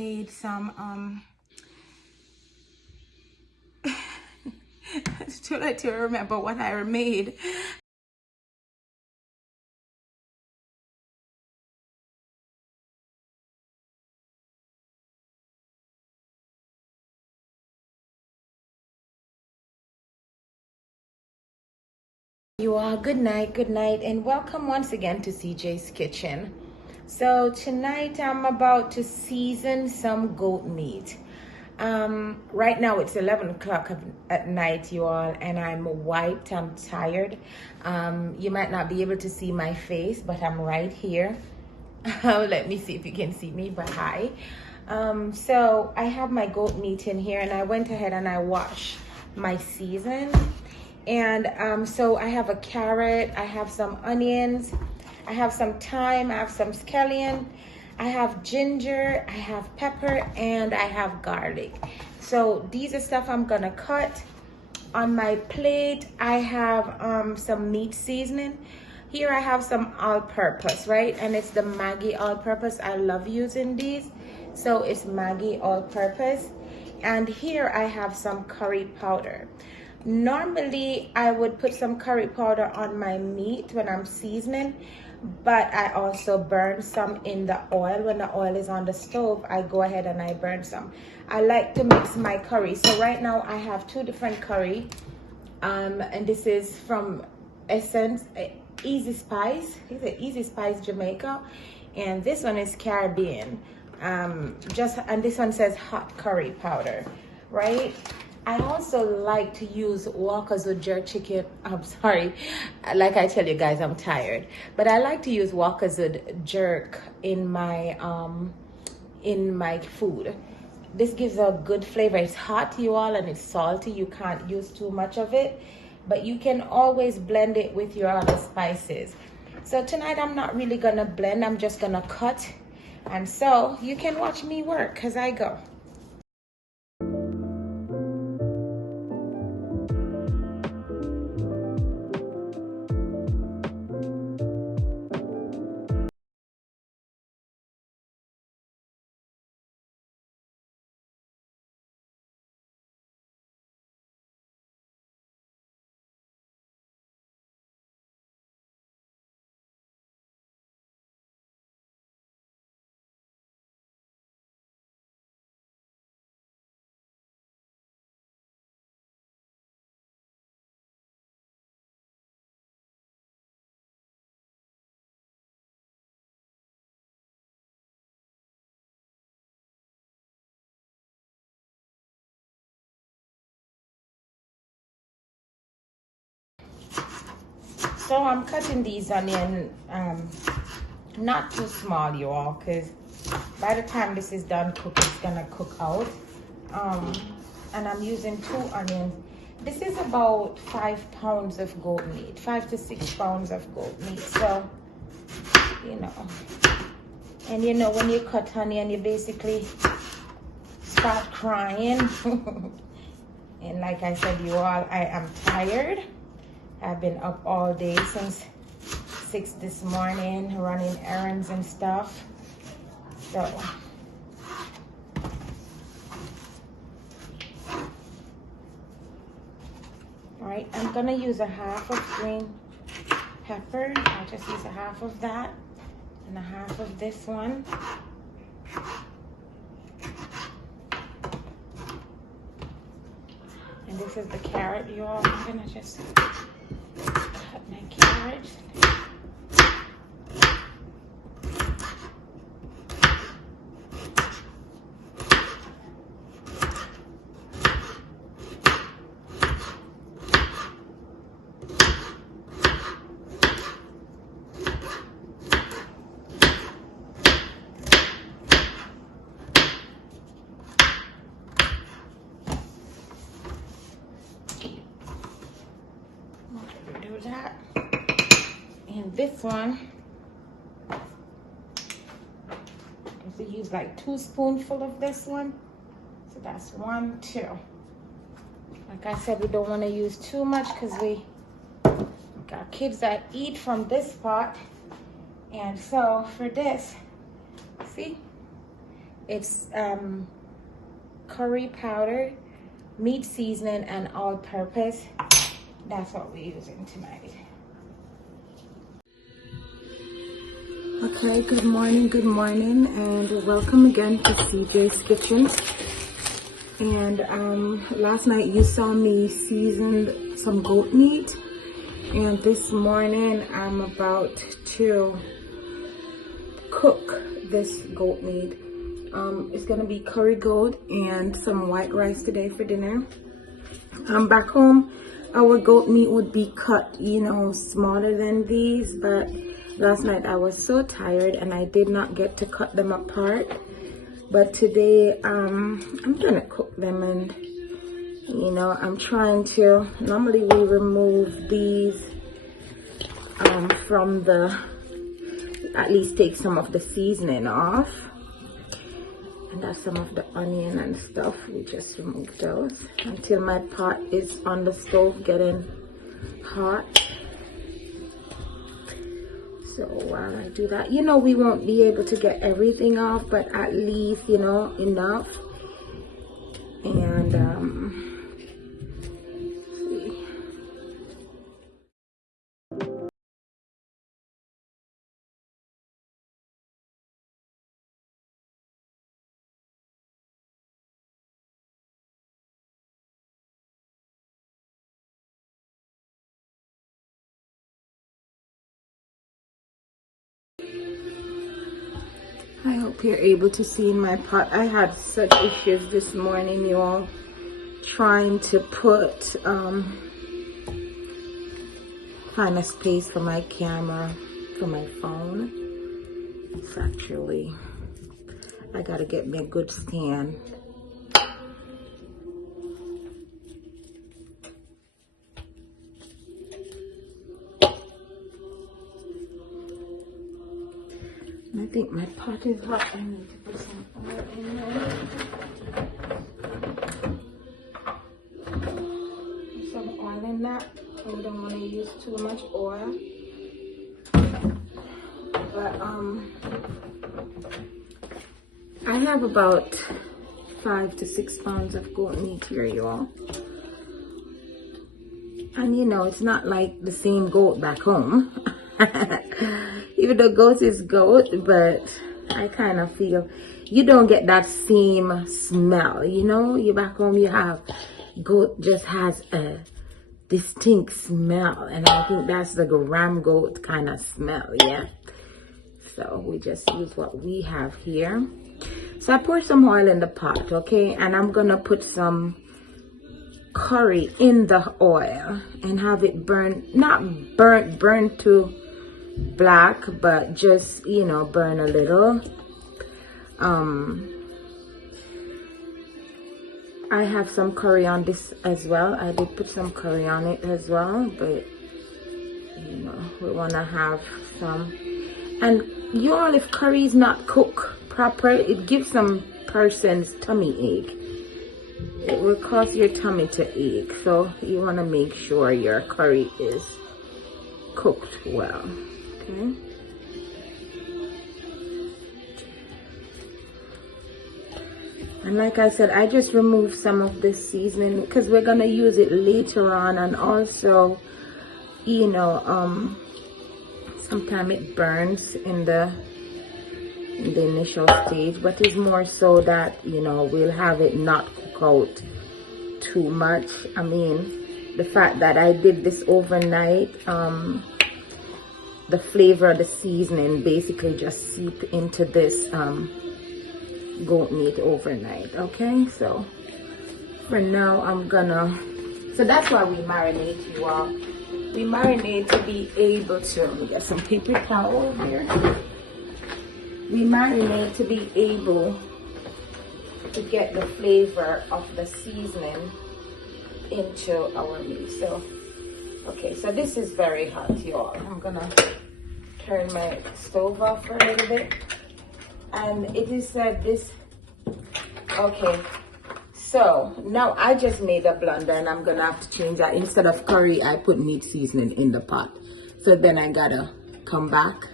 made some it's too late to remember what I made. You all, good night, and welcome once again to CJ's Kitchen. So tonight I'm about to season some goat meat. Right now it's 11 o'clock at night, you all, and I'm wiped, I'm tired. You might not be able to see my face, but I'm right here. Let me see if you can see me, but hi. So I have my goat meat in here, and I went ahead and I washed my season. And so I have a carrot, I have some onions, I have some thyme, I have some scallion, I have ginger, I have pepper, and I have garlic. So these are stuff I'm gonna cut. On my plate, I have some meat seasoning. Here I have some all-purpose, right? And it's the Maggi All-Purpose. I love using these. So it's Maggi All-Purpose. And here I have some curry powder. Normally, I would put some curry powder on my meat when I'm seasoning, but I also burn some in the oil. When the oil is on the stove, I go ahead and I burn some. I like to mix my curry. So right now I have two different curry, and this is from Essence, Easy Spice. Is it Easy Spice Jamaica? And this one is Caribbean. And this one says hot curry powder, right? I also like to use Walker's with jerk chicken. I'm sorry, like I tell you guys, I'm tired. But I like to use Walker's with jerk in my food. This gives a good flavor. It's hot, you all, and it's salty. You can't use too much of it, but you can always blend it with your other spices. So tonight I'm not really gonna blend. I'm just gonna cut, and so you can watch me work as I go. So I'm cutting these onion not too small, you all, because by the time this is done cook, it's gonna cook out. And I'm using 2 onions. This is about 5 pounds of goat meat, 5 to 6 pounds of goat meat. So, you know, and you know, when you cut onion, you basically start crying. And like I said, you all, I am tired. I've been up all day since 6 this morning, running errands and stuff. So, all right, I'm gonna use a half of green pepper. I'll just use a half of that and a half of this one. And this is the carrot, you all. I'm gonna just cut my carrot. That, and this one, I have to use like 2 spoonfuls of this one. So that's 1, 2. Like I said, we don't want to use too much because we got kids that eat from this pot. And so for this, see, It's curry powder, meat seasoning, and all-purpose. That's what we're using tonight. Okay, good morning, and welcome again to CJ's Kitchen. And last night you saw me season some goat meat, and this morning I'm about to cook this goat meat. It's gonna be curried goat and some white rice today for dinner. Back home, our goat meat would be cut, you know, smaller than these, but last night I was so tired and I did not get to cut them apart. But today, I'm gonna cook them, and you know, I'm trying to, normally we remove these from the, at least take some of the seasoning off. And that's some of the onion and stuff. We just remove those until my pot is on the stove getting hot. So while I do that, you know, we won't be able to get everything off, but at least, you know, enough. And see. I hope you're able to see in my pot. I had such issues this morning, you all, trying to put find a space for my camera for my phone. It's actually, I gotta get me a good stand. I think my pot is hot. I need to put some oil in there. Put some oil in that. We don't want to use too much oil. But I have about 5 to 6 pounds of goat meat here, y'all. And you know, it's not like the same goat back home. Even though goat is goat, but I kind of feel you don't get that same smell. You know, you back home, you have goat just has a distinct smell, and I think that's the ram goat kind of smell. Yeah, so we just use what we have here. So I pour some oil in the pot, okay, and I'm gonna put some curry in the oil and have it burn, not burn to black, but just, you know, burn a little. I have some curry on this as well. I did put some curry on it as well, but you know, we want to have some. And you all, if curry is not cooked proper, it gives some person's tummy ache. It will cause your tummy to ache, so you want to make sure your curry is cooked well. Okay. And like I said, I just removed some of this seasoning because we're gonna use it later on, and also, you know, sometimes it burns in the initial stage, but it's more so that, you know, we'll have it not cook out too much. I mean, the fact that I did this overnight, the flavor of the seasoning basically just seep into this goat meat overnight. Okay, so for now I'm gonna, so that's why we marinate, you all. We marinate to be able to, let me get some paper towel here. We marinate to be able to get the flavor of the seasoning into our meat. So okay, so this is very hot, y'all. I'm gonna turn my stove off for a little bit. And it is said this, okay, so now I just made a blunder and I'm gonna have to change that. Instead of curry, I put meat seasoning in the pot. So then I gotta come back.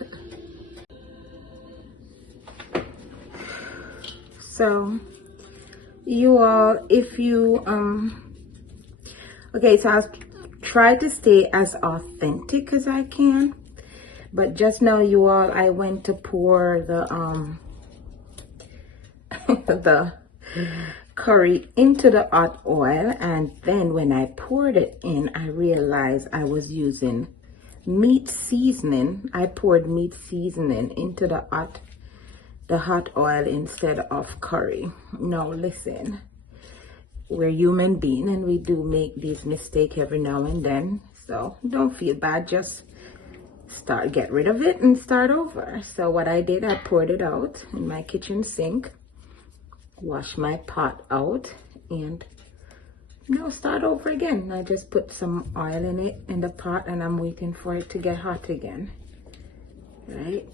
So you all, if you okay, so I'll try to stay as authentic as I can, but just now you all, I went to pour the the curry into the hot oil, and then when I poured it in, I realized I was using meat seasoning. I poured meat seasoning into the hot oil instead of curry. Now listen, we're human beings and we do make these mistakes every now and then, so don't feel bad. Just get rid of it and start over. So what I did, I poured it out in my kitchen sink, wash my pot out, and now start over again. I just put some oil in it in the pot, and I'm waiting for it to get hot again. Right?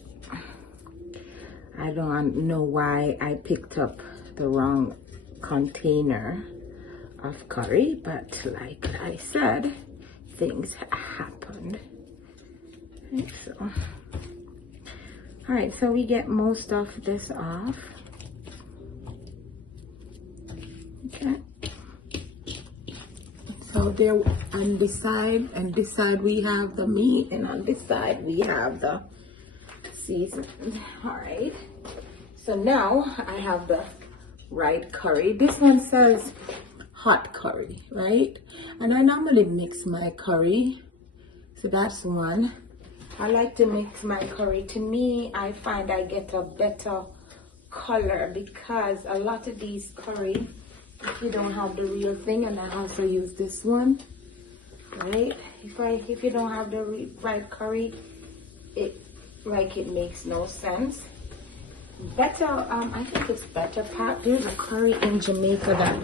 I don't know why I picked up the wrong container of curry, but like I said, things happened. Okay, so all right, so we get most of this off. Okay, so there on this side we have the meat, and on this side we have the seasoning. All right, so now I have the right curry. This one says hot curry, right? And I normally mix my curry, so that's one. I like to mix my curry. To me, I find I get a better color, because a lot of these curry, if you don't have the real thing, and I also use this one, right? If you don't have the right curry, it makes no sense. Better, I think it's better pack. There's a curry in Jamaica that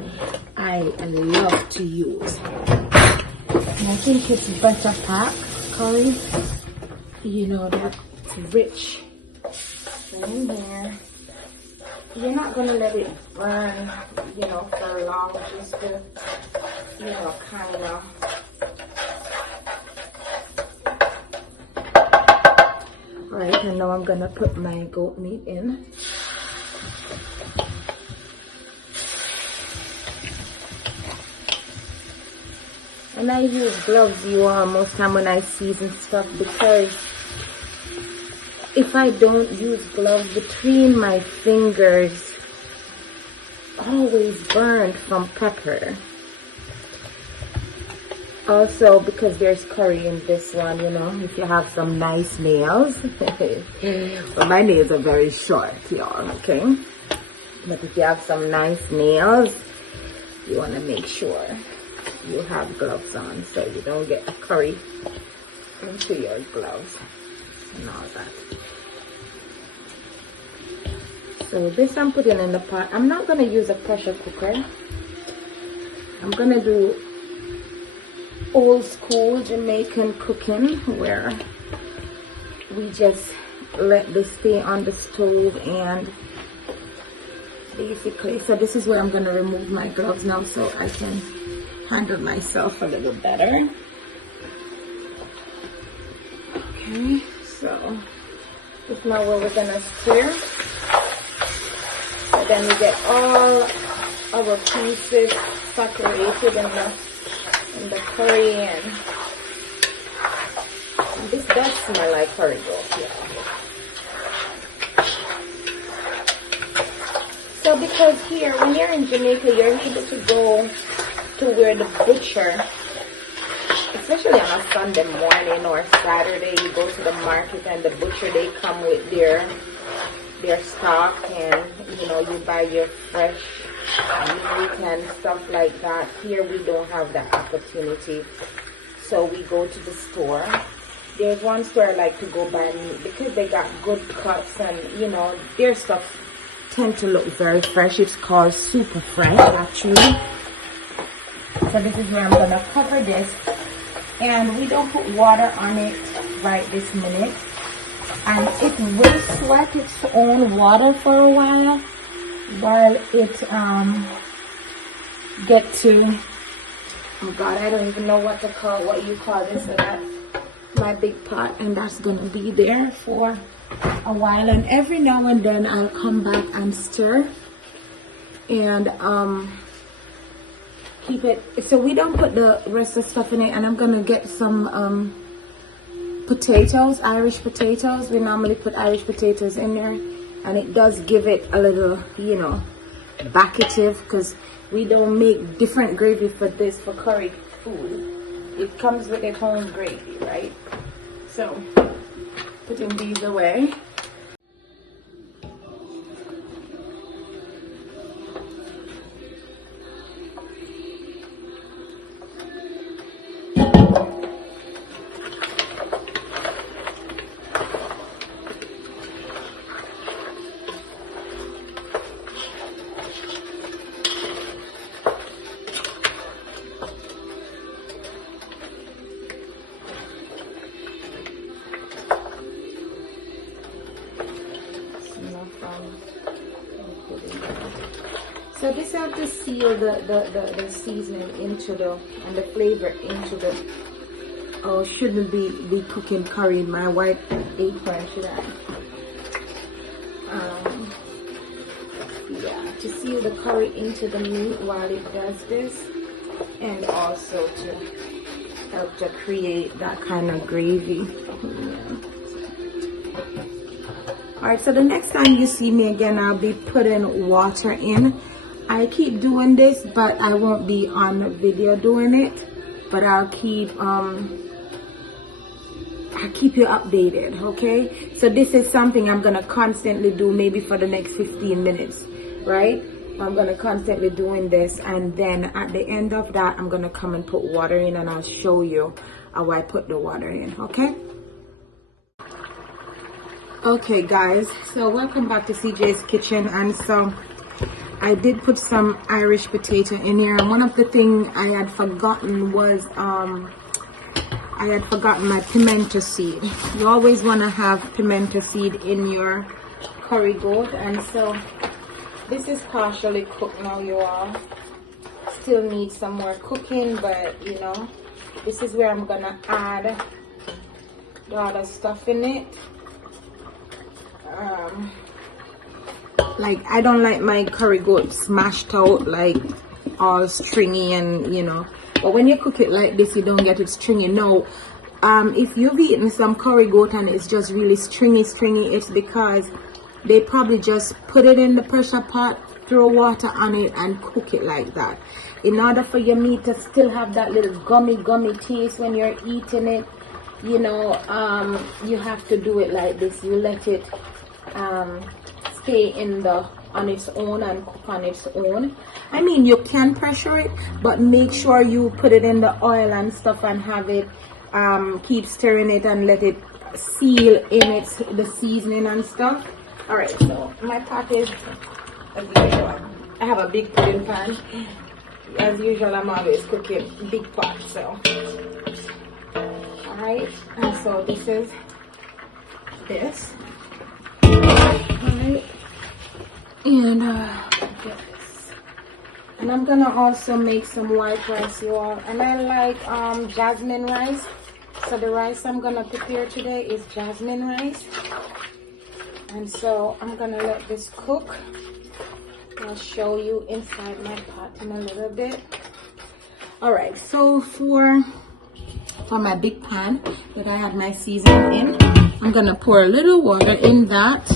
I love to use, and I think it's better pack curry. You know, that's rich. Right in here. You're not gonna let it burn, you know, for long, just to, you know, kind of right. And now I'm gonna put my goat meat in. And I use gloves, you all, most time when I season stuff, because if I don't use gloves, between my fingers always burn from pepper. Also, because there's curry in this one, you know, if you have some nice nails. Well, my nails are very short, y'all, okay? But if you have some nice nails, you want to make sure you have gloves on, so you don't get the curry into your gloves and all that. So this I'm putting in the pot. I'm not going to use a pressure cooker. I'm going to do old school Jamaican cooking, where we just let this stay on the stove, and basically, so this is where I'm going to remove my gloves now so I can handle myself a little better. Okay, so this is now where we're gonna stir. So then we get all our pieces saturated in the curry, and this does smell like curry goat, yeah. So because here, when you're in Jamaica, you're able to go to where the butcher, especially on a Sunday morning or Saturday, you go to the market, and the butcher, they come with their stock, and you know, you buy your fresh meat and stuff like that. Here we don't have that opportunity, so we go to the store. There's one store I like to go buy meat, because they got good cuts, and you know, their stuff tend to look very fresh. It's called super fresh, actually. So this is where I'm going to cover this, and we don't put water on it right this minute, and it will sweat its own water for a while it get to, oh god, I don't even know what you call this. So that's my big pot, and that's going to be there for a while, and every now and then I'll come back and stir and keep it, so we don't put the rest of the stuff in it. And I'm gonna get some potatoes, Irish potatoes. We normally put Irish potatoes in there, and it does give it a little, you know, backative, because we don't make different gravy for this, for curry food. It comes with its own gravy, right? So putting these away. So this have to seal the seasoning into and the flavor into the, oh, shouldn't be cooking curry in my white apron, should I? Yeah, to seal the curry into the meat while it does this, and also to help to create that kind of gravy. Yeah. Alright, so the next time you see me again, I'll be putting water in. I keep doing this, but I won't be on the video doing it. But I'll keep you updated, okay? So this is something I'm gonna constantly do, maybe for the next 15 minutes, right? I'm gonna constantly doing this, and then at the end of that, I'm gonna come and put water in, and I'll show you how I put the water in, okay? Okay guys, so welcome back to CJ's Kitchen. And so I did put some Irish potato in here, and one of the things I had forgotten was I had forgotten my pimento seed. You always want to have pimento seed in your curry goat. And so this is partially cooked now, you all. Still needs some more cooking, but you know, this is where I'm gonna add the other stuff in it. Like, I don't like my curry goat smashed out, like all stringy, and you know, but when you cook it like this, you don't get it stringy. No, if you've eaten some curry goat and it's just really stringy, it's because they probably just put it in the pressure pot, throw water on it, and cook it like that. In order for your meat to still have that little gummy taste when you're eating it, you know, you have to do it like this. You let it stay on its own and cook on its own. I mean, you can pressure it, but make sure you put it in the oil and stuff and have it keep stirring it and let it seal in the seasoning and stuff. All right, so my pot is, as usual, I have a big pudding pan. As usual, I'm always cooking big pot. So all right, and so this is this. Alright, and get this, and I'm gonna also make some white rice, you all. And I like jasmine rice, so the rice I'm gonna prepare today is jasmine rice. And so I'm gonna let this cook. I'll show you inside my pot in a little bit. All right, so for my big pan that I had my seasoning in, I'm gonna pour a little water in that.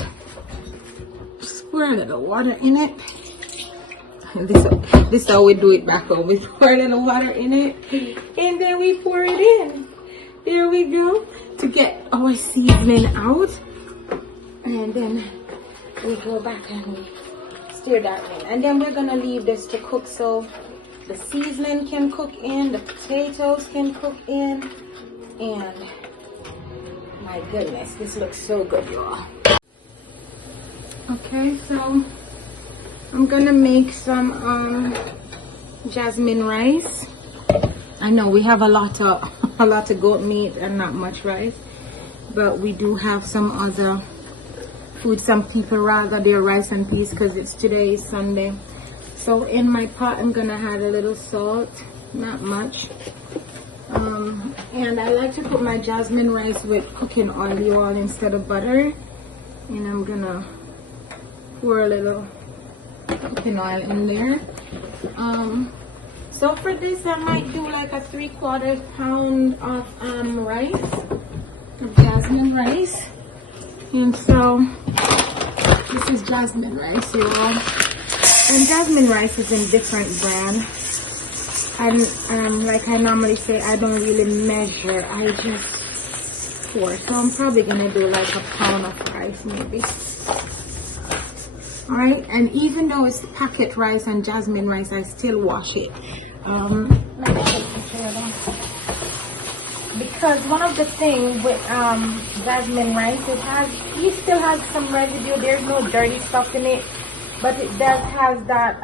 Just pour a little water in it. And this is how we do it back home. We pour a little water in it, and then we pour it in. There we go, to get our seasoning out. And then we go back and we stir that in. And then we're gonna leave this to cook, so the seasoning can cook in, the potatoes can cook in, and my goodness, this looks so good, y'all. Okay, so I'm gonna make some jasmine rice. I know we have a lot of goat meat and not much rice, but we do have some other food. Some people rather their rice and peas because today is Sunday. So in my pot, I'm gonna add a little salt, not much. And I like to cook my jasmine rice with cooking oil instead of butter. And I'm gonna pour a little cooking oil in there. So for this, I might do like a 3/4 pound of rice, of jasmine rice. And so this is jasmine rice, y'all. And jasmine rice is in different brand. And like I normally say, I don't really measure. I just pour. So I'm probably gonna do like a pound of rice, maybe. All right. And even though it's packet rice and jasmine rice, I still wash it. Let me take the shade off. Because one of the things with jasmine rice, it still has some residue. There's no dirty stuff in it, but it does has that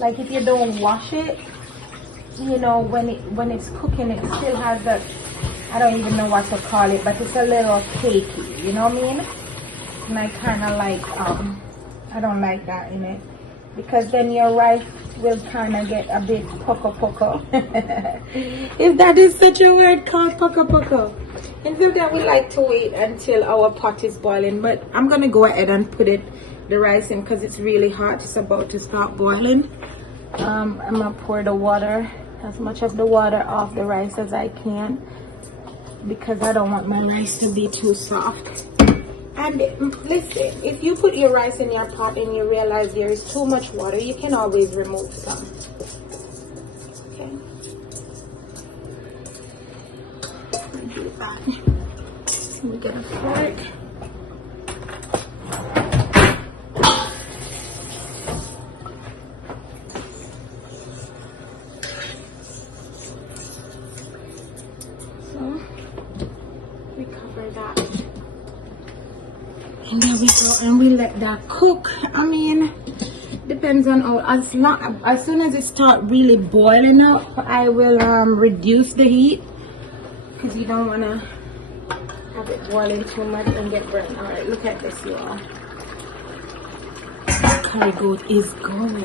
like if you don't wash it, you know, when it's cooking, it still has that, I don't even know what to call it, but it's a little cakey, you know what I mean? And I kind of like I don't like that in it, because then your rice will kind of get a bit poco. If that is such a word called poco. And so that we like to wait until our pot is boiling. But I'm gonna go ahead and put the rice in because it's really hot. It's about to start boiling. I'm gonna pour the water, as much of the water off the rice as I can, because I don't want my rice to be too soft. And listen, if you put your rice in your pot and you realize there is too much water, you can always remove some. Okay. Do that. Let me get a fork. So we cover that. And there we go, and we let that cook. I mean, depends on how, as soon as it start really boiling up, I will reduce the heat, because you don't want to have it boiling too much and get burnt. All right, look at this, y'all. Curry goat is going.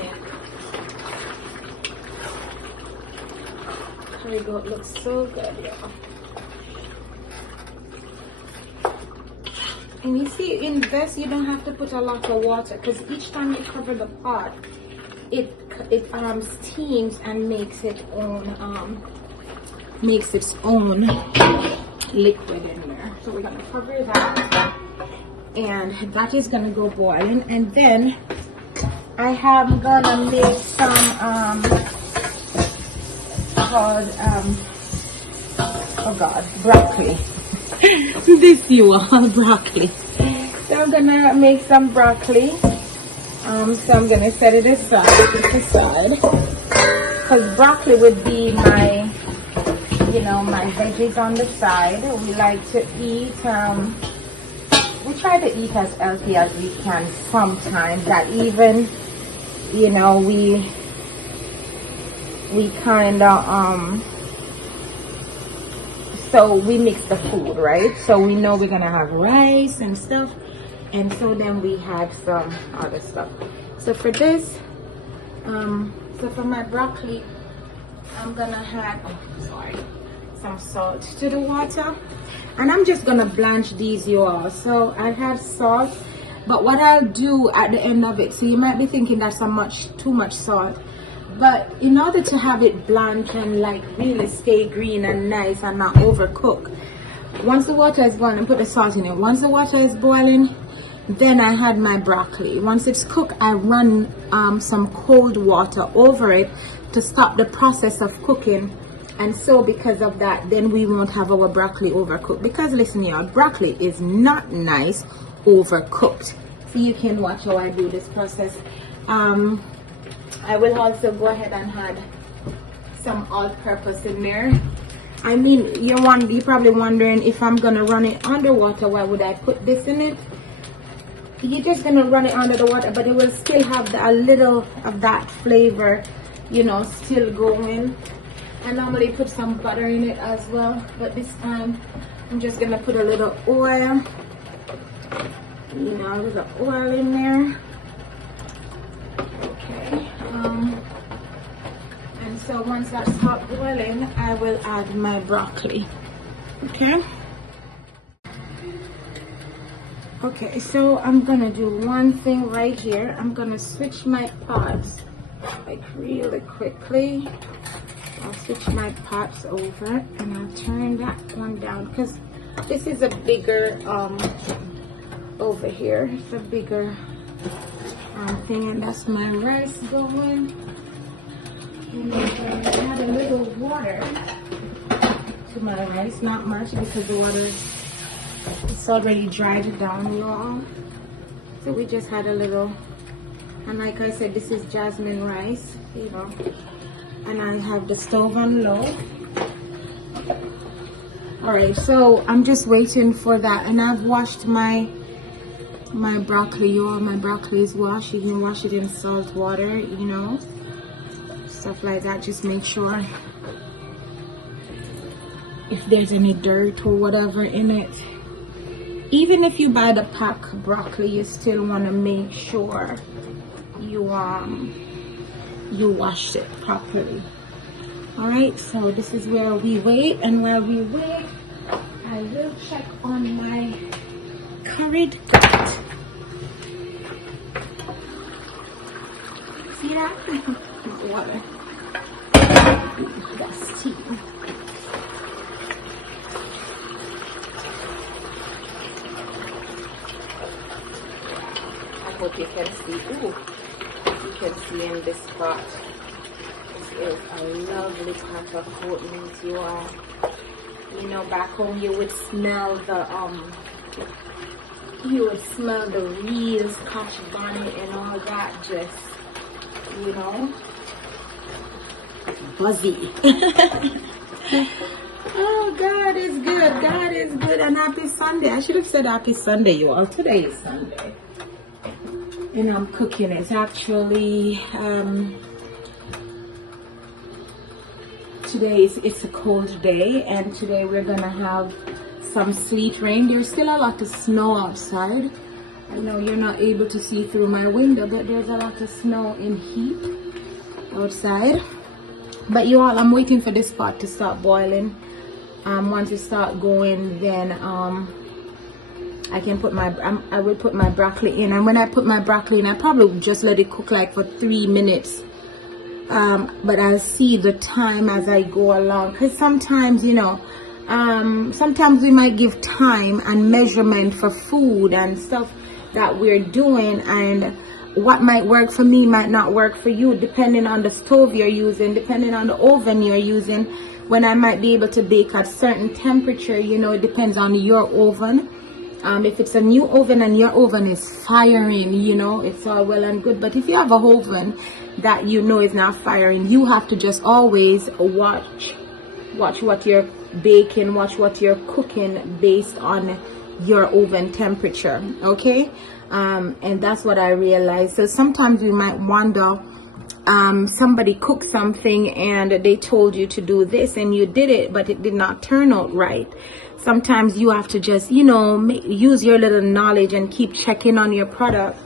Curry goat looks so good, y'all. And you see, in this, you don't have to put a lot of water, because each time you cover the pot, it steams and makes its own liquid in there. So we're gonna cover that, and that is gonna go boiling. And then I am gonna make some broccoli. This you all broccoli. So I'm gonna make some broccoli. So I'm gonna set it aside, because broccoli would be my, you know, my veggies on the side. We like to eat. We try to eat as healthy as we can. Sometimes that even, you know, we kind of so we mix the food, right? So we know we're gonna have rice and stuff, and so then we had some other stuff. So for this, so for my broccoli, I'm gonna add some salt to the water, and I'm just gonna blanch these, you all. So I have salt, but what I'll do at the end of it, so you might be thinking that's too much salt, but in order to have it blanch and like really stay green and nice and not overcook, once the water is boiling, put the salt in it. Once the water is boiling, then I had my broccoli. Once it's cooked, I run some cold water over it to stop the process of cooking. And so because of that, then we won't have our broccoli overcooked. Because listen, y'all, broccoli is not nice overcooked. So you can watch how I do this process. I will also go ahead and add some all-purpose in there. I mean, you're probably wondering, if I'm gonna run it underwater, why would I put this in it? You're just gonna run it under the water, but it will still have a little of that flavor, you know, still going. I normally put some butter in it as well, but this time I'm just gonna put a little oil, you know, a little oil in there. Okay. And so once that stops boiling, I will add my broccoli. Okay. Okay, so I'm gonna do one thing right here. I'm gonna switch my pots like really quickly. I'll switch my pots over and I'll turn that one down because this is a bigger over here. It's a bigger thing, and that's my rice going. And then I add a little water to my rice, not much because the water it's already dried down, y'all. So we just had a little, and like I said, this is Jasmine RIce, you know, and I have the stove on low. All right, so I'm just waiting for that, and I've washed my broccoli, y'all. My broccoli is washed. You can wash it in salt water, you know, stuff like that. Just make sure if there's any dirt or whatever in it. Even if you buy the pack broccoli, you still want to make sure you washed it properly. All right, so this is where we wait, and while we wait, I will check on my curried goat. See that? Water. That's tea. I hope you can see. Ooh, you can see in this pot. This is a lovely pot of goat meat, you all. You know, back home you would smell the real Scotch bonnet and all that, just, you know, buzzy. Oh, God is good. God is good. And happy Sunday. I should have said happy Sunday, you all. Today is Sunday. And I'm cooking it. Actually, today it's a cold day, and today we're gonna have some sleet rain. There's still a lot of snow outside. I know you're not able to see through my window, but there's a lot of snow in heap outside. But you all, I'm waiting for this pot to start boiling. Once it start going, then I can put my I will put my broccoli in, and when I put my broccoli in, I probably just let it cook like for 3 minutes. But I'll see the time as I go along, because sometimes, you know, sometimes we might give time and measurement for food and stuff that we're doing, and what might work for me might not work for you, depending on the stove you're using, depending on the oven you're using. When I might be able to bake at certain temperature, you know, it depends on your oven. If it's a new oven and your oven is firing, you know, it's all well and good. But if you have a oven that you know is not firing, you have to just always watch what you're baking, watch what you're cooking based on your oven temperature, okay? And that's what I realized. So sometimes we might wonder, somebody cooked something and they told you to do this and you did it, but it did not turn out right. Sometimes you have to just, you know, use your little knowledge and keep checking on your product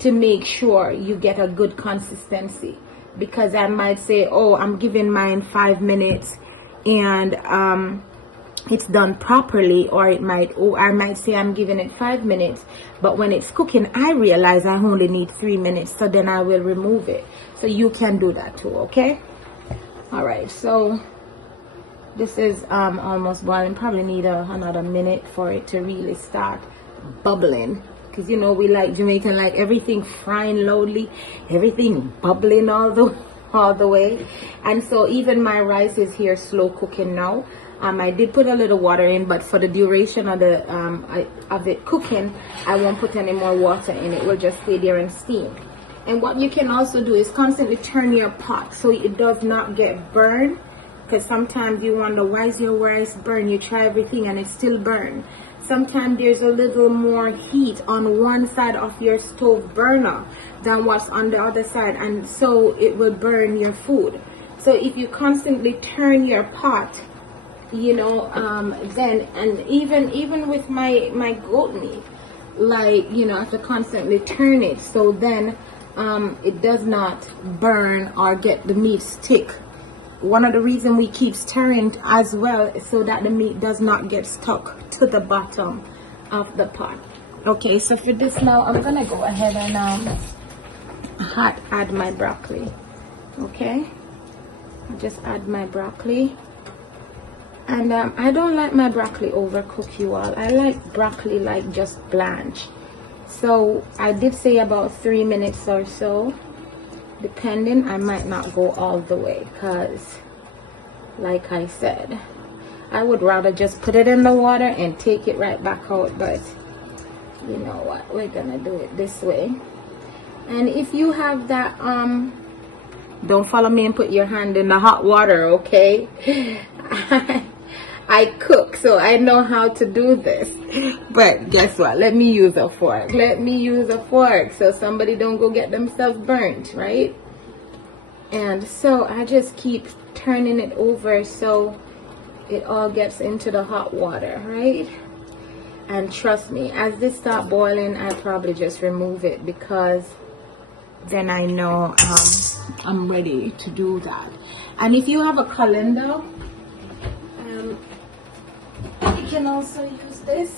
to make sure you get a good consistency. Because I might say, oh, I'm giving mine 5 minutes and it's done properly, or I might say I'm giving it 5 minutes, but when it's cooking I realize I only need 3 minutes, so then I will remove it. So you can do that too, okay? All right, so this is almost boiling. Probably need another minute for it to really start bubbling, because you know we like Jamaican, like everything frying loudly, everything bubbling all the way. And so even my rice is here slow cooking now. I did put a little water in, but for the duration of the of it cooking, I won't put any more water in. It will just stay there and steam. And what you can also do is constantly turn your pot so it does not get burned, because sometimes you wonder, why is your rice burn? You try everything and it's still burned. Sometimes there's a little more heat on one side of your stove burner than what's on the other side, and so it will burn your food. So if you constantly turn your pot, you know, then, and even with my goat meat, like, you know, I have to constantly turn it so then it does not burn or get the meat stick. One of the reasons we keep stirring as well is so that the meat does not get stuck to the bottom of the pot. Okay, so for this now, I'm gonna go ahead and add my broccoli. Okay, just add my broccoli. And I don't like my broccoli overcooked, you all. I like broccoli like just blanched. So I did say about 3 minutes or so, depending. I might not go all the way, because like I said, I would rather just put it in the water and take it right back out. But you know what, we're gonna do it this way. And if you have that don't follow me and put your hand in the hot water, okay? I cook, so I know how to do this. But guess what, let me use a fork. Let me use a fork so somebody don't go get themselves burnt, right? And so I just keep turning it over so it all gets into the hot water, right? And trust me, as this start boiling, I probably just remove it, because then I know I'm ready to do that. And if you have a colander, you can also use this.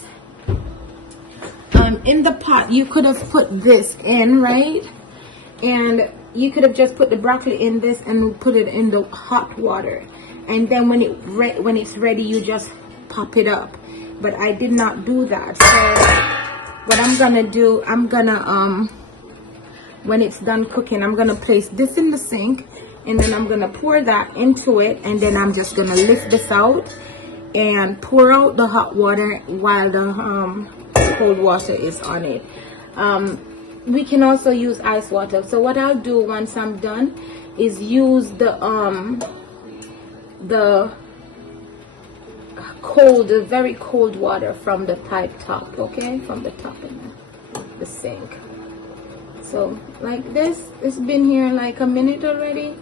In the pot, you could have put this in, right? And you could have just put the broccoli in this and put it in the hot water. And then when it's ready, you just pop it up. But I did not do that. So what I'm gonna do, when it's done cooking, I'm gonna place this in the sink, and then I'm gonna pour that into it, and then I'm just gonna lift this out and pour out the hot water while the cold water is on it. We can also use ice water. So what I'll do once I'm done is use the very cold water from the pipe top, okay, from the top in the sink. So like this, it's been here like a minute already.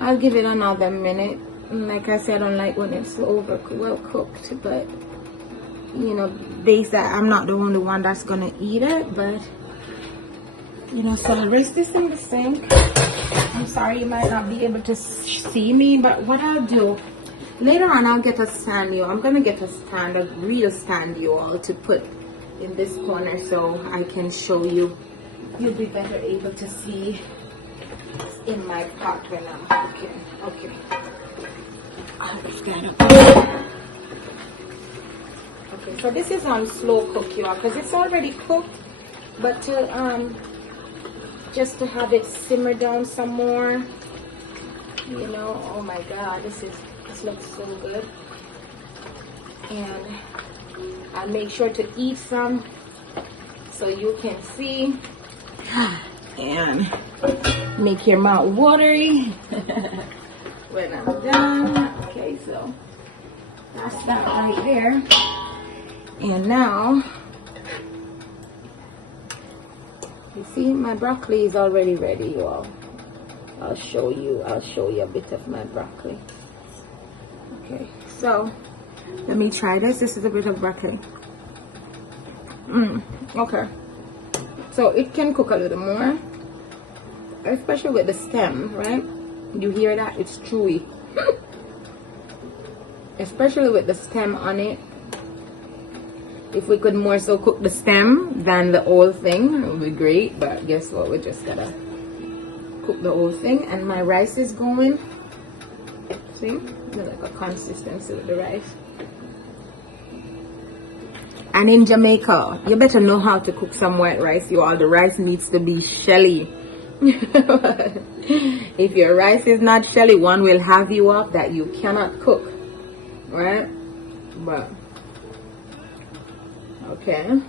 I'll give it another minute. And like I said, I don't like when it's well cooked, but you know, I'm not the only one that's gonna eat it. But you know, so I'll rest this in the sink. I'm sorry you might not be able to see me, but what I'll do later on, I'll get a stand, you. I'm gonna get a stand, a real stand, you all, to put in this corner so I can show you. You'll be better able to see in my pot when I'm cooking. Okay. I'll lift that up. Okay, so this is on slow cook, you all, because it's already cooked, but to just to have it simmer down some more, you know. Oh my God, this looks so good. And I make sure to eat some so you can see and make your mouth watery when I'm done. Okay, so that's that right there. And now you see my broccoli is already ready, you all. I'll show you a bit of my broccoli. Okay, so let me try this. This is a bit of broccoli. Okay, so it can cook a little more, especially with the stem, right? You hear that? It's chewy. Especially with the stem on it. If we could more so cook the stem than the whole thing, it would be great. But guess what? We just gotta cook the whole thing. And my rice is going. See? Like a consistency with the rice. And in Jamaica, you better know how to cook some white rice, you all. The rice needs to be shelly. If your rice is not shelly, one will have you up that you cannot cook, right? But okay,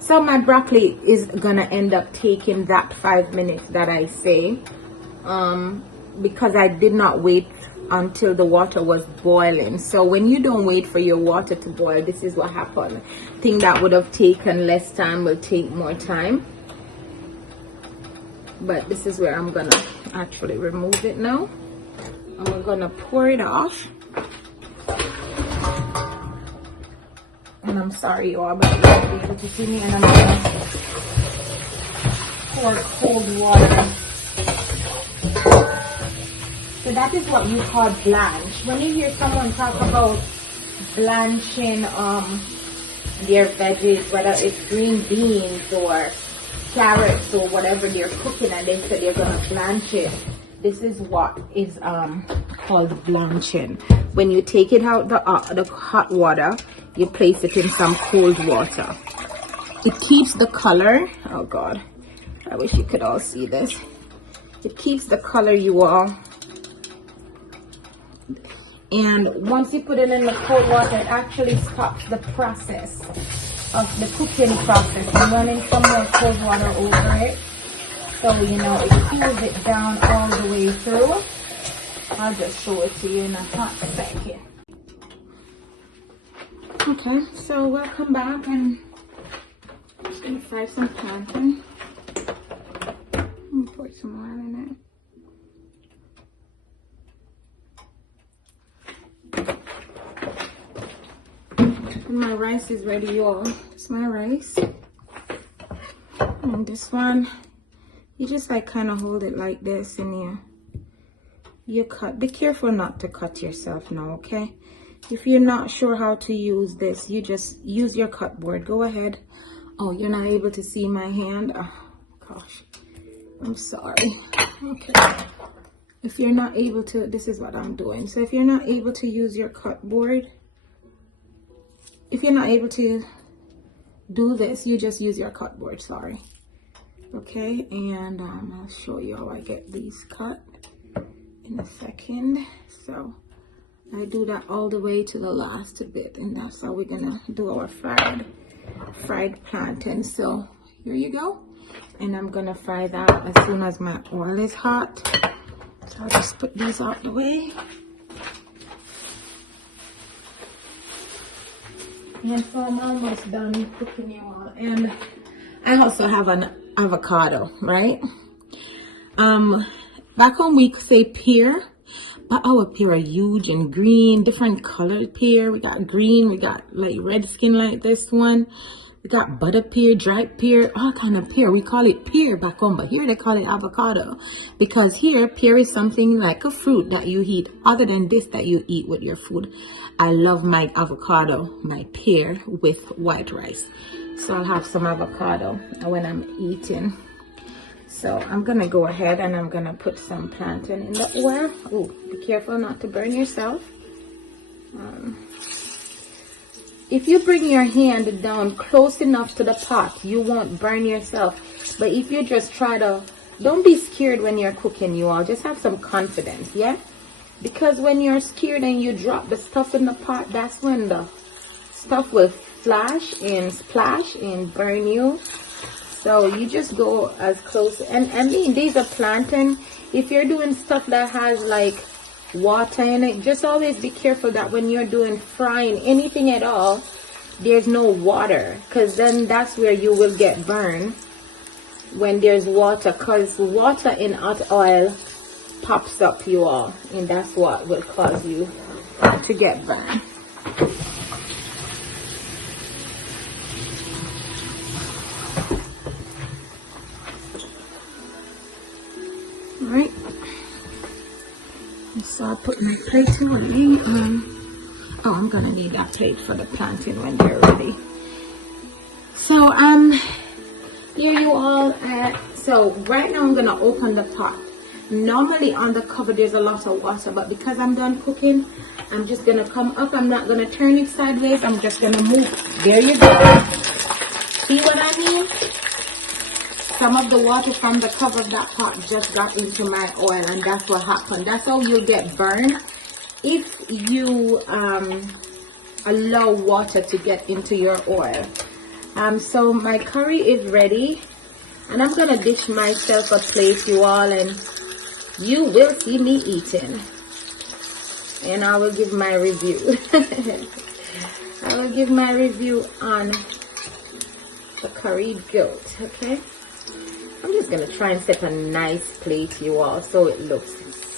so my broccoli is gonna end up taking that 5 minutes that I say, because I did not wait until the water was boiling. So when you don't wait for your water to boil, this is what happened. Thing that would have taken less time will take more time. But this is where I'm gonna actually remove it now, and we're gonna pour it off. And I'm sorry you all, but you won't be able to see me. And I'm gonna pour cold water. So that is what you call blanch. When you hear someone talk about blanching their veggies, whether it's green beans or carrots or whatever they're cooking, and they said they're gonna blanch it. This is what is called blanching. When you take it out the hot water, you place it in some cold water. It keeps the color. Oh God, I wish you could all see this. It keeps the color, you all. And once you put it in the cold water, it actually stops the process of the cooking process. You're running some more cold water over it, so you know it cools it down all the way through. I'll just show it to you in a hot second. Okay, so welcome back, and I'm just gonna fry some plantain. Put some oil in it. And my rice is ready, y'all. It's my rice. And this one, you just like kind of hold it like this, and you cut. Be careful not to cut yourself now, okay? If you're not sure how to use this, you just use your cut board. Go ahead. Oh, you're not able to see my hand? Oh, gosh. I'm sorry. Okay. If you're not able to, this is what I'm doing. So if you're not able to use your cut board, if you're not able to do this, you just use your cut board, sorry. Okay, and I'll show you how I get these cut in a second. So I do that all the way to the last bit, and that's how we're gonna do our fried plantain. So here you go. And I'm gonna fry that as soon as my oil is hot. So I'll just put these out the way. And so I'm almost done cooking you all. And I also have an avocado, right? Back home we say pear, but our pear are huge and green, different colored pear. We got green, we got like red skin like this one. We got butter pear, dried pear, all kind of pear. We call it pear back home, but here they call it avocado. Because here, pear is something like a fruit that you eat, other than this that you eat with your food. I love my avocado, my pear with white rice. So I'll have some avocado when I'm eating. So I'm gonna go ahead and I'm gonna put some plantain in the oil. Oh, be careful not to burn yourself. If you bring your hand down close enough to the pot, you won't burn yourself. But if you just try to, don't be scared when you're cooking, you all. Just have some confidence, yeah? Because when you're scared and you drop the stuff in the pot, that's when the stuff will flash and splash and burn you. So you just go as close. And I mean, these are plantain. If you're doing stuff that has like water in it, just always be careful that when you're doing frying anything at all, there's no water, because then that's where you will get burned when there's water, because water in hot oil pops up, you all, and that's what will cause you to get burned. All right. So I'll put my plate away. Oh, I'm gonna need that plate for the plantain when they're ready. So here you all. So right now I'm gonna open the pot. Normally on the cover there's a lot of water, but because I'm done cooking, I'm just gonna come up. I'm not gonna turn it sideways. I'm just gonna move. There you go. See what I mean? Some of the water from the cover of that pot just got into my oil, and that's what happened. That's how you'll get burned if you allow water to get into your oil. So my curry is ready, and I'm gonna dish myself a plate, you all, and you will see me eating, and I will give my review. I will give my review on the curried goat. Okay, I'm just gonna try and set a nice plate, you all, so it looks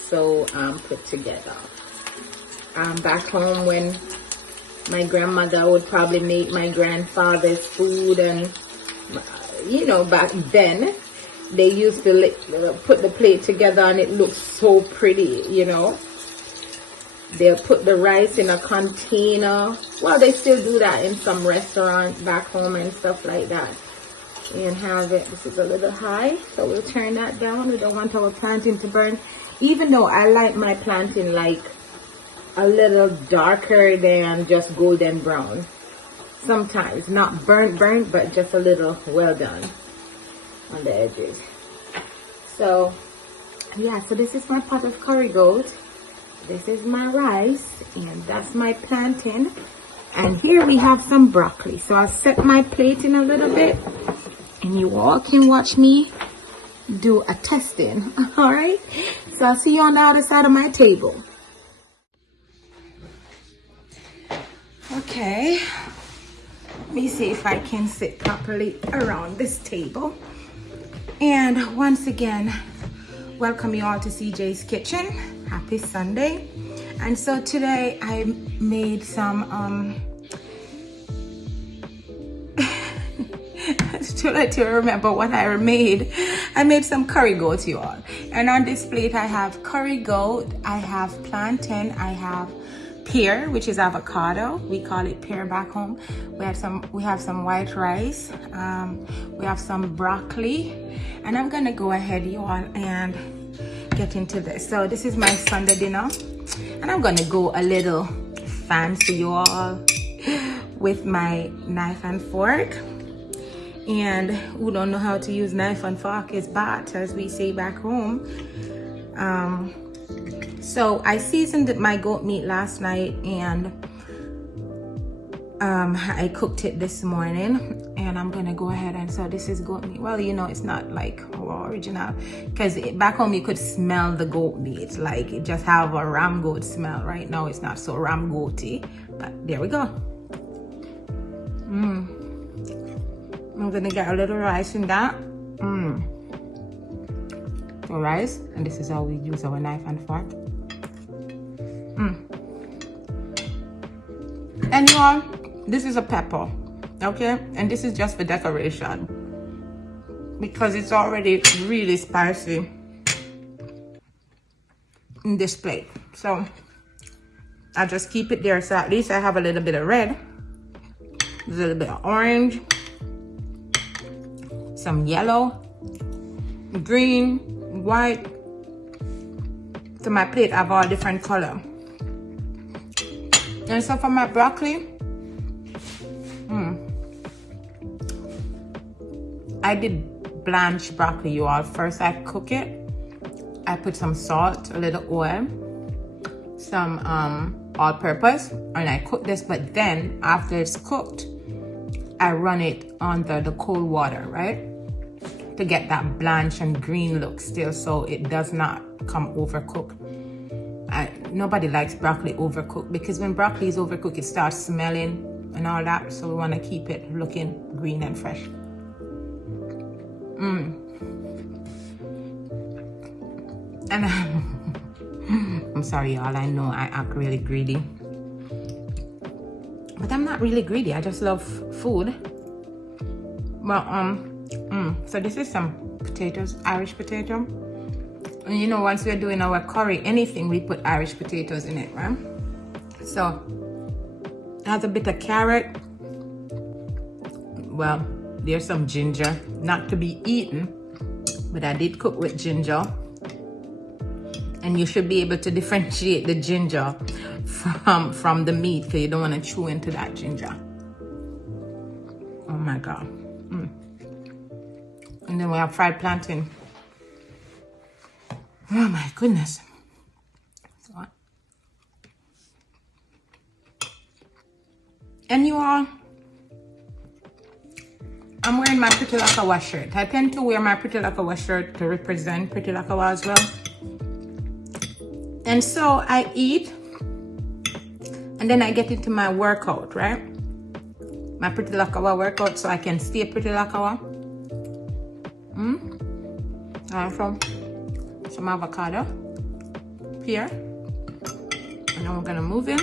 so put together. Back home, when my grandmother would probably make my grandfather's food, and you know, back then they used to put the plate together and it looked so pretty, you know. they'll put the rice in a container. Well, they still do that in some restaurants back home and stuff like that. And have it. This is a little high, so we'll turn that down. We don't want our plantain to burn. Even though I like my plantain like a little darker than just golden brown. Sometimes not burnt, but just a little well done on the edges. So yeah, so this is my pot of curried goat. This is my rice, and that's my plantain. And here we have some broccoli. So I'll set my plate in a little bit, and you all can watch me do a testing. All right, so I'll see you on the other side of my table. Okay, let me see if I can sit properly around this table. And once again, welcome you all to CJ's Kitchen. Happy Sunday. And so today I made some to let you remember what I made. I made some curried goat, you all. And on this plate I have curried goat, I have plantain, I have pear, which is avocado. We call it pear back home. We have some white rice. We have some broccoli. And I'm gonna go ahead, you all, and get into this. So this is my Sunday dinner, and I'm gonna go a little fancy, you all, with my knife and fork. And who don't know how to use knife and fork is bad, as we say back home. So I seasoned my goat meat last night, and I cooked it this morning, and I'm gonna go ahead and, so this is goat meat. Well, you know, it's not like raw original, because back home you could smell the goat meat, like it just have a ram goat smell. Right now it's not so ram goaty, but there we go. I'm gonna get a little rice in that. So rice, and this is how we use our knife and fork. And you all, this is a pepper, okay? And this is just for decoration, because it's already really spicy in this plate. So I'll just keep it there, so at least I have a little bit of red, a little bit of orange, some yellow, green, white. So my plate have all different color. And so for my broccoli, I did blanched broccoli, you all. First I cook it. I put some salt, a little oil, some all-purpose, and I cook this. But then after it's cooked, I run it under the cold water, right? To get that blanch and green look still, so it does not come overcooked. Nobody likes broccoli overcooked, because when broccoli is overcooked, it starts smelling and all that. So we want to keep it looking green and fresh. And I'm sorry, y'all. I know I act really greedy, but I'm not really greedy. I just love food. Well, so this is some potatoes, Irish potato. And you know, once we're doing our curry, anything, we put Irish potatoes in it, right? So it has a bit of carrot. Well, there's some ginger, not to be eaten, but I did cook with ginger. And you should be able to differentiate the ginger from the meat, because you don't want to chew into that ginger. Oh my God. And then we have fried plantain. Oh my goodness. So, and you all, I'm wearing my Pretty Lakawa shirt. I tend to wear my Pretty Lakawa shirt to represent Pretty Lakawa as well. And so I eat, and then I get into my workout, right? My Pretty Lakawa workout, so I can stay Pretty Lakawa. Some avocado, pear, and then we're gonna move in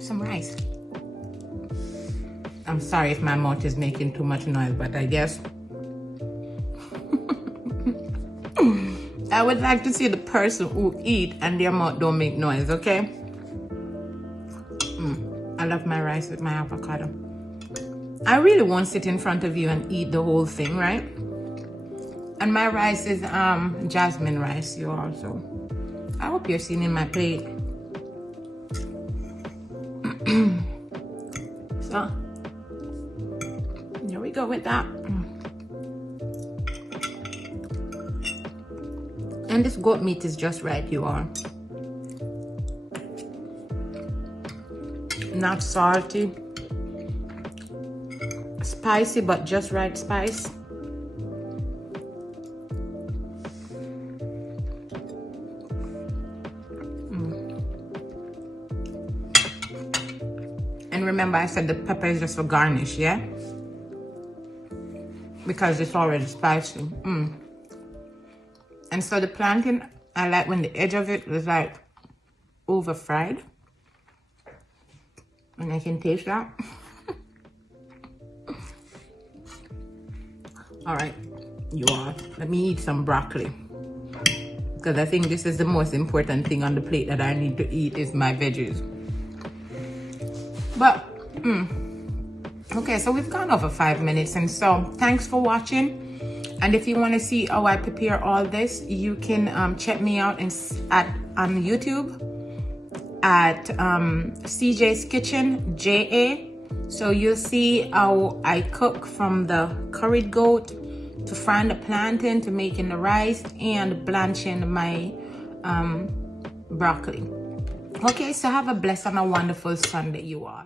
some rice. I'm sorry if my mouth is making too much noise, but I guess I would like to see the person who eat and their mouth don't make noise, okay? I love my rice with my avocado. I really won't sit in front of you and eat the whole thing, right? And my rice is Jasmine rice, you also. I hope you're seeing in my plate. So, here we go with that. And this goat meat is just right, you all. Not salty. Spicy, but just right spice. And remember, I said the pepper is just for garnish, yeah? Because it's already spicy. And so the plantain, I like when the edge of it is like over fried. And I can taste that. All right, you all, let me eat some broccoli. Because I think this is the most important thing on the plate that I need to eat is my veggies. But, okay, so we've gone over 5 minutes. And so thanks for watching. And if you want to see how I prepare all this, you can check me out on YouTube at CJ's Kitchen, JA. So you'll see how I cook from the curried goat to frying the plantain to making the rice and blanching my broccoli. Okay, so have a blessed and a wonderful Sunday, you all.